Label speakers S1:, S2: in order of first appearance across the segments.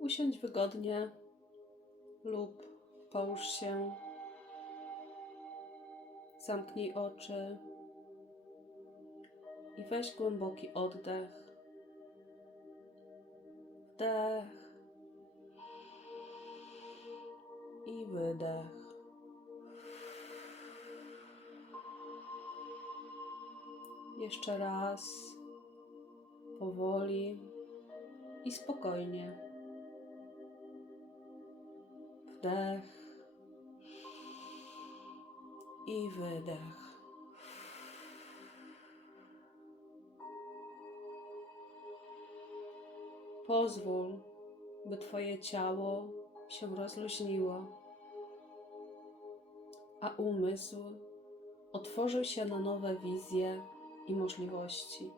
S1: Usiądź wygodnie lub połóż się. Zamknij oczy i weź głęboki oddech. Wdech i wydech. Jeszcze raz, powoli i spokojnie. Wdech i wydech. Pozwól, by Twoje ciało się rozluźniło, a umysł otworzył się na nowe wizje i możliwości.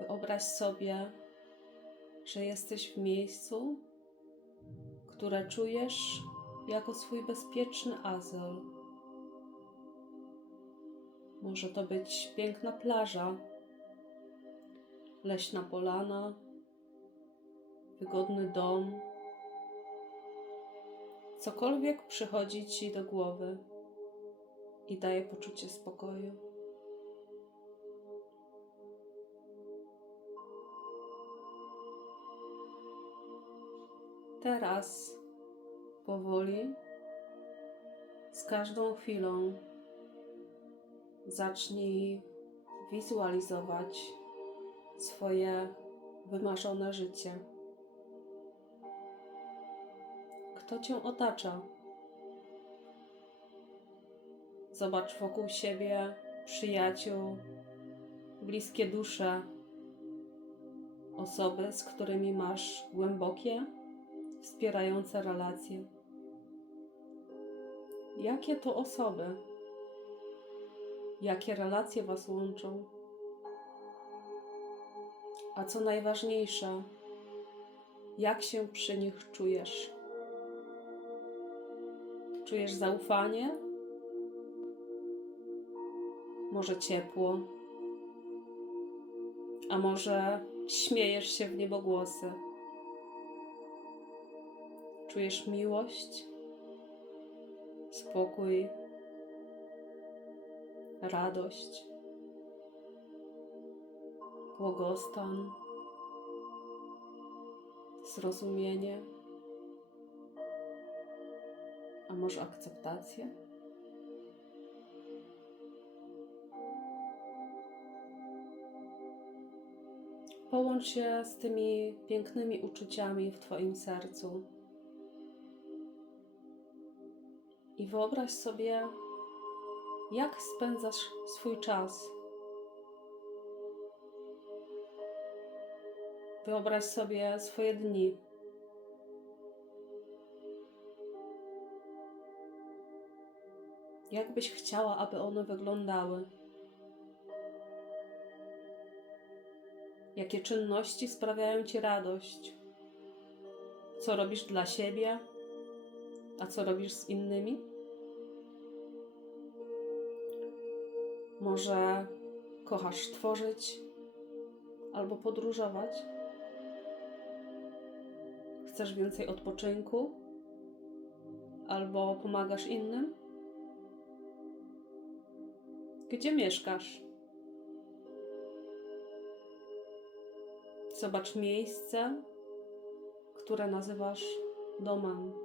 S1: Wyobraź sobie, że jesteś w miejscu, które czujesz jako swój bezpieczny azyl. Może to być piękna plaża, leśna polana, wygodny dom, cokolwiek przychodzi ci do głowy i daje poczucie spokoju. Teraz powoli, z każdą chwilą, zacznij wizualizować swoje wymarzone życie. Kto cię otacza? Zobacz wokół siebie przyjaciół, bliskie dusze, osoby, z którymi masz głębokie, wspierające relacje. Jakie to osoby? Jakie relacje Was łączą? A co najważniejsze, jak się przy nich czujesz? Czujesz zaufanie? Może ciepło? A może śmiejesz się w niebogłosy? Czujesz miłość, spokój, radość, błogostan, zrozumienie, a może akceptację? Połącz się z tymi pięknymi uczuciami w Twoim sercu. I wyobraź sobie, jak spędzasz swój czas. Wyobraź sobie swoje dni. Jak byś chciała, aby one wyglądały? Jakie czynności sprawiają ci radość? Co robisz dla siebie? A co robisz z innymi? Może kochasz tworzyć albo podróżować? Chcesz więcej odpoczynku albo pomagasz innym? Gdzie mieszkasz? Zobacz miejsce, które nazywasz domem.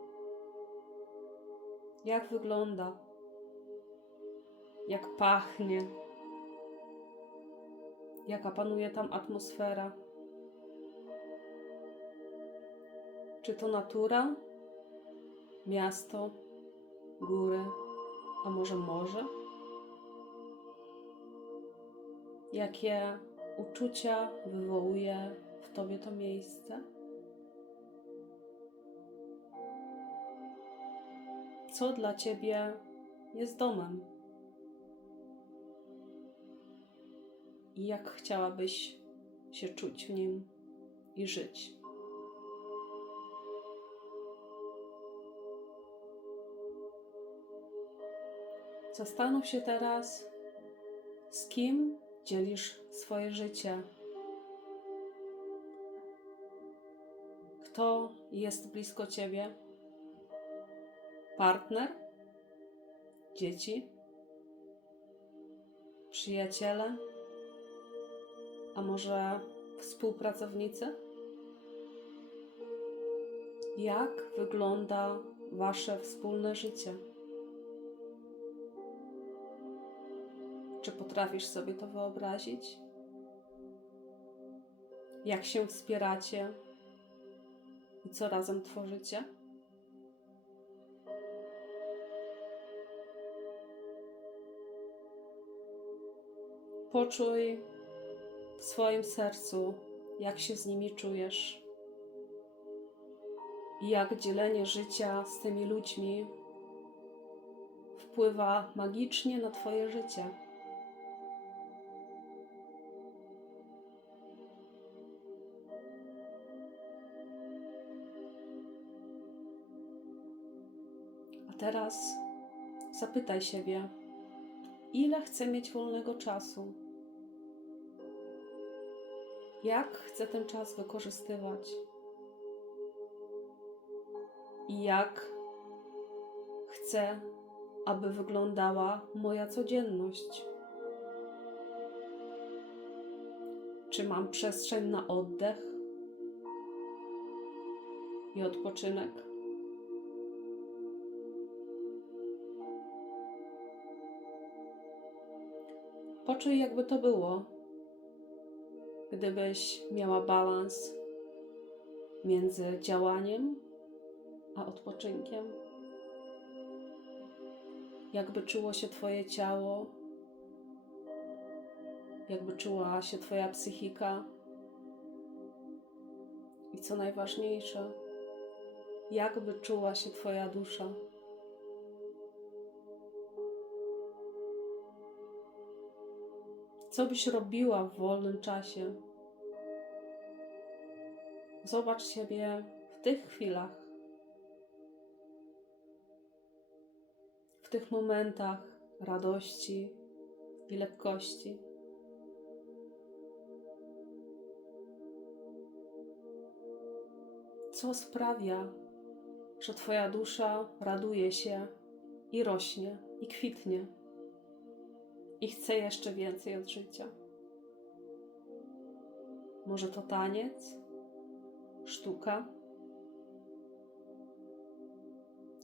S1: Jak wygląda? Jak pachnie? Jaka panuje tam atmosfera? Czy to natura? Miasto? Góry? A może morze? Jakie uczucia wywołuje w tobie to miejsce? Co dla ciebie jest domem? I jak chciałabyś się czuć w nim i żyć? Zastanów się teraz, z kim dzielisz swoje życie. kto jest blisko ciebie? Partner? Dzieci? Przyjaciele? A może współpracownicy? Jak wygląda wasze wspólne życie? Czy potrafisz sobie to wyobrazić? Jak się wspieracie i co razem tworzycie? Poczuj w swoim sercu, jak się z nimi czujesz i jak dzielenie życia z tymi ludźmi wpływa magicznie na Twoje życie. A teraz zapytaj siebie, ile chcę mieć wolnego czasu? Jak chcę ten czas wykorzystywać? I jak chcę, aby wyglądała moja codzienność? Czy mam przestrzeń na oddech i odpoczynek? Poczuj, jakby to było, gdybyś miała balans między działaniem a odpoczynkiem. Jakby czuło się Twoje ciało, jakby czuła się Twoja psychika. I co najważniejsze, jakby czuła się Twoja dusza. Co byś robiła w wolnym czasie? Zobacz siebie w tych chwilach, w tych momentach radości i lekkości. Co sprawia, że Twoja dusza raduje się i rośnie i kwitnie i chce jeszcze więcej od życia? Może to taniec, sztuka,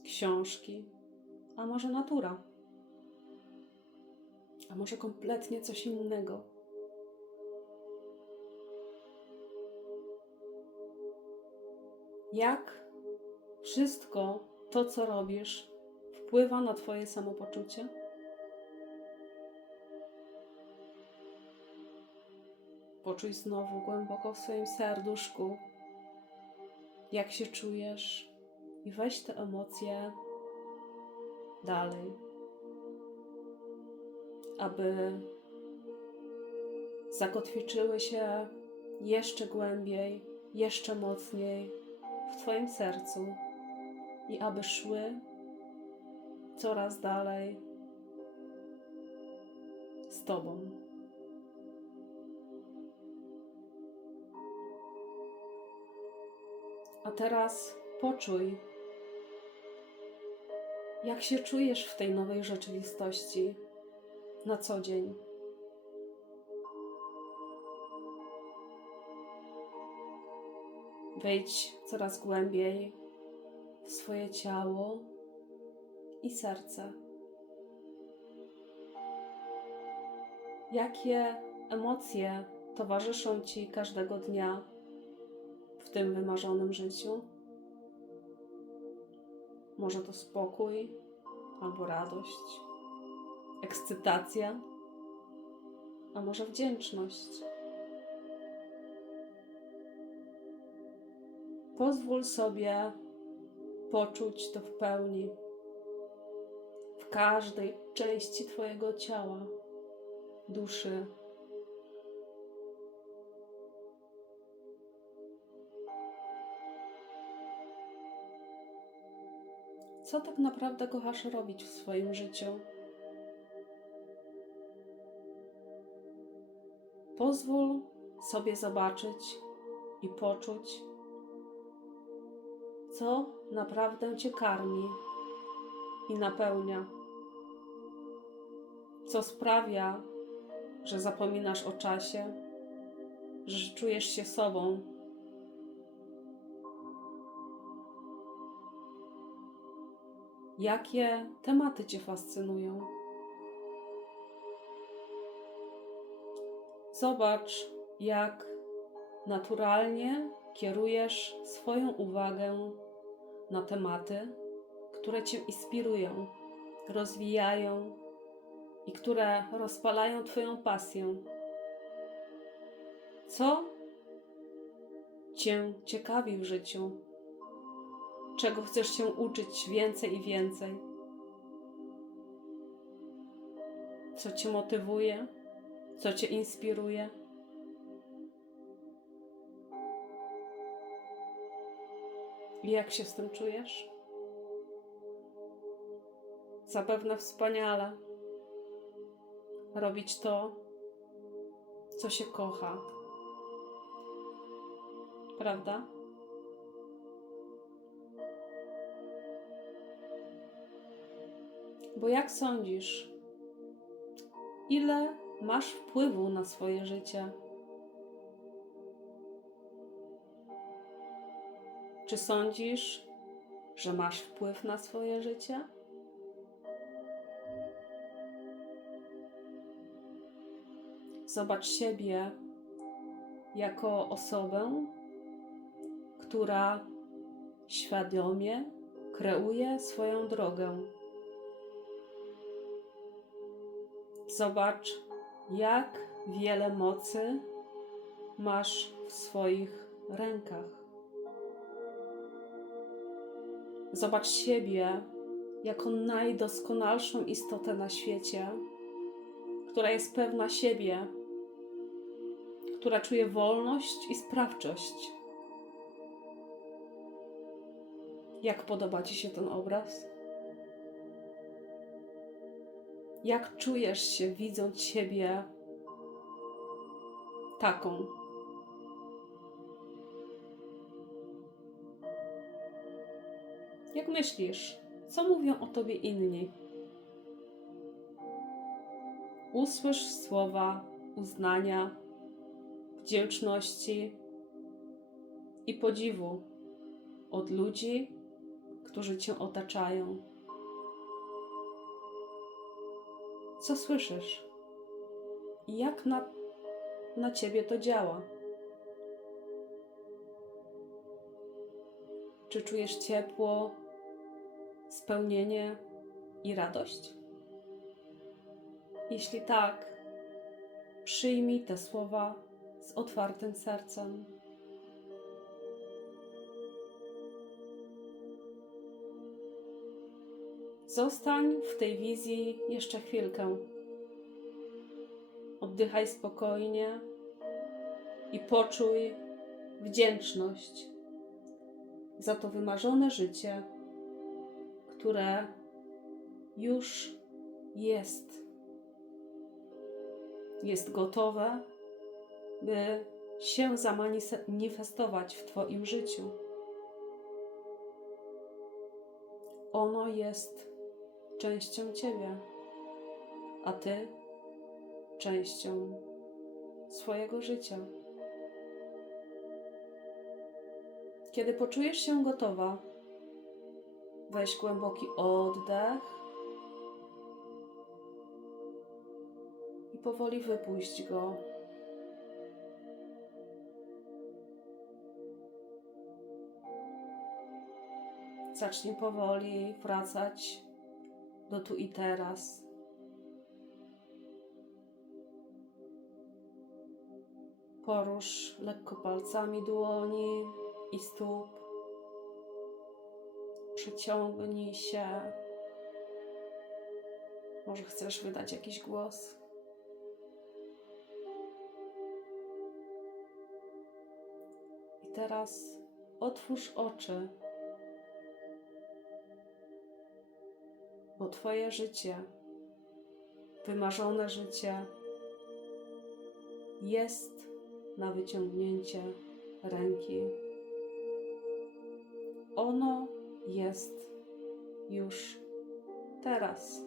S1: książki, a może natura, a może kompletnie coś innego. Jak wszystko to, co robisz, wpływa na Twoje samopoczucie? Poczuj znowu głęboko w swoim serduszku, jak się czujesz, i weź te emocje dalej, aby zakotwiczyły się jeszcze głębiej, jeszcze mocniej w Twoim sercu. I aby szły coraz dalej z Tobą. A teraz poczuj, jak się czujesz w tej nowej rzeczywistości na co dzień. Wejdź coraz głębiej w swoje ciało i serce. Jakie emocje towarzyszą ci każdego dnia tym wymarzonym życiu? Może to spokój albo radość, ekscytacja, a może wdzięczność. Pozwól sobie poczuć to w pełni, w każdej części Twojego ciała, duszy. Co tak naprawdę kochasz robić w swoim życiu? Pozwól sobie zobaczyć i poczuć, co naprawdę Cię karmi i napełnia, co sprawia, że zapominasz o czasie, że czujesz się sobą. Jakie tematy Cię fascynują? Zobacz, jak naturalnie kierujesz swoją uwagę na tematy, które Cię inspirują, rozwijają i które rozpalają Twoją pasję. Co Cię ciekawi w życiu? Czego chcesz się uczyć więcej i więcej? Co Cię motywuje? Co Cię inspiruje? I jak się z tym czujesz? Zapewne wspaniale robić to, co się kocha. Prawda? Bo jak sądzisz, ile masz wpływu na swoje życie? Czy sądzisz, że masz wpływ na swoje życie? Zobacz siebie jako osobę, która świadomie kreuje swoją drogę. Zobacz, jak wiele mocy masz w swoich rękach. Zobacz siebie jako najdoskonalszą istotę na świecie, która jest pewna siebie, która czuje wolność i sprawczość. Jak podoba Ci się ten obraz? Jak czujesz się, widząc siebie taką? Jak myślisz, co mówią o tobie inni? Usłysz słowa uznania, wdzięczności i podziwu od ludzi, którzy cię otaczają. Co słyszysz? I jak na, na ciebie to działa? Czy czujesz ciepło, spełnienie i radość? Jeśli tak, przyjmij te słowa z otwartym sercem. Zostań w tej wizji jeszcze chwilkę. Oddychaj spokojnie i poczuj wdzięczność za to wymarzone życie, które już jest. Jest gotowe, by się zamanifestować w Twoim życiu. Ono jest częścią Ciebie, a Ty częścią swojego życia. Kiedy poczujesz się gotowa, weź głęboki oddech i powoli wypuść go. Zacznij powoli wracać do tu i teraz. Porusz lekko palcami dłoni i stóp. Przeciągnij się. Może chcesz wydać jakiś głos? I teraz otwórz oczy. Bo Twoje życie, wymarzone życie jest na wyciągnięcie ręki. ono jest już teraz.